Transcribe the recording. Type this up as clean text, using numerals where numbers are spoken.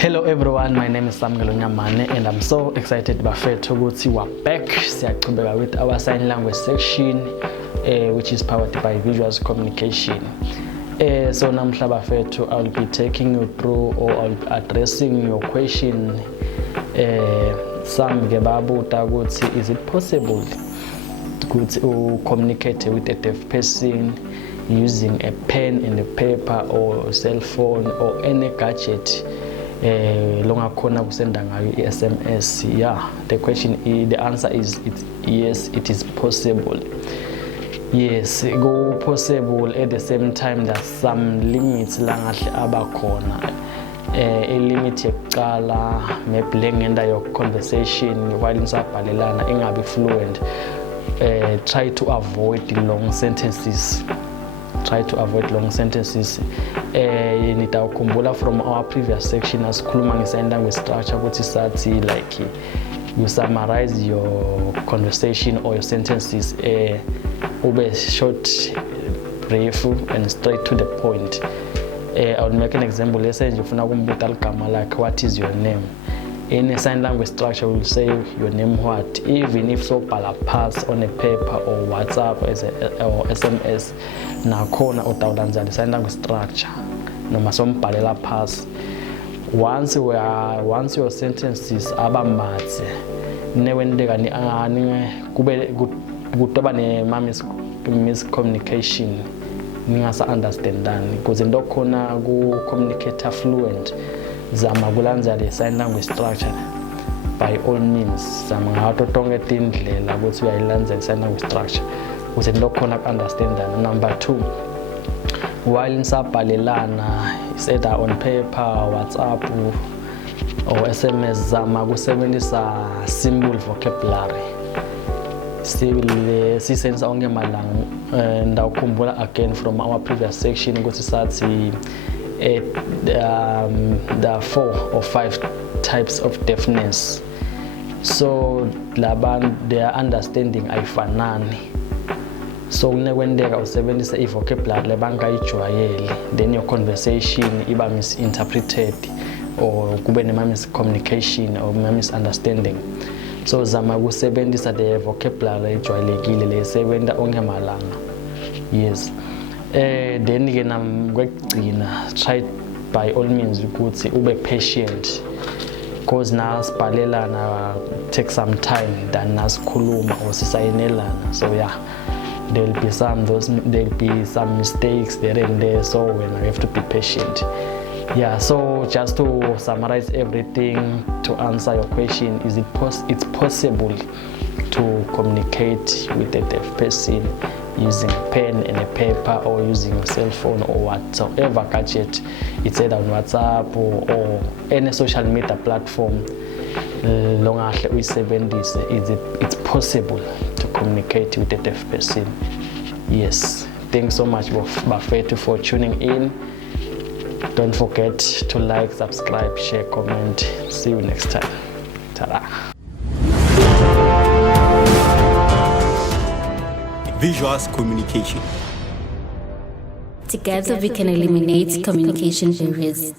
Hello everyone, my name is Samuel Onyamane and I'm so excited bafethu ukuthi we're back. Siyaqhubeka with our sign language section which is powered by visual communication. So namhla bafethu I'll be taking you through or I'll be addressing your question. Some ke babuta ukuthi is it possible to communicate with a deaf person using a pen and a paper or a cell phone or any gadget? Longa khona kusenda ngayo SMS. Yeah, the answer is yes, it is possible. Yes, go possible. At the same time there's some limits la ngahle abakhona. A limit yekuqala maybe lengenda your conversation while nisabhalelana ingabi fluent. Try to avoid long sentences. Nitawukhumbula from our previous section asikhuluma nge-sign language structure ukuthi sathi like you summarize your conversation or your sentences ube short, brief and straight to the point. I'll make an example. Let's say ufuna ukumbuta ligama like what is your name. In a sign language structure, we'll say your name what, even if so pass on a paper or WhatsApp or SMS. Na khona utawulanza the sign language structure. Noma sombhalela pass. Once your sentences aba matse, newendeka ni kube kutoba ne miscommunication, ningasa understandani because ndo khona ku communicate fluent. Zama kulanza the sign language structure by all means. Zama ngato tonke tindlela ukuthi uyayilanza the sign language structure ukuze lokhona understand that. Number 2, while nisabhalelana it's either on paper, WhatsApp or SMS, zama kusebenzisa simple vocabulary. Sisenza onke malanga. Ndawukhumbula again from our previous section ukuthi sathi there are 4 or 5 types of deafness. So their understanding ayifanani. So kunekwendeka usebenzisa i-vocabulary lebangayijwayele, then your conversation iba misinterpreted or kube miscommunication or misunderstanding. So zama kusebenzisa the vocabulary ejwayelekile lesebenta onke malanga. Yes. Then again try by all means ukuthi ube patient because nasibhalelana take some time than nasikhuluma or sisayinelana. So yeah, there'll be some mistakes there and there, so when I have to be patient. Yeah, so just to summarize everything, to answer your question, it's possible to communicate with a deaf person using a pen and a paper or using a cell phone or whatsoever gadget. It's either on WhatsApp or any social media platform. It's possible to communicate with a deaf person. Yes. Thanks so much bafethu for tuning in. Don't forget to like, subscribe, share, comment. See you next time. Ta-da. Visuals communication. Together we can eliminate communication barriers.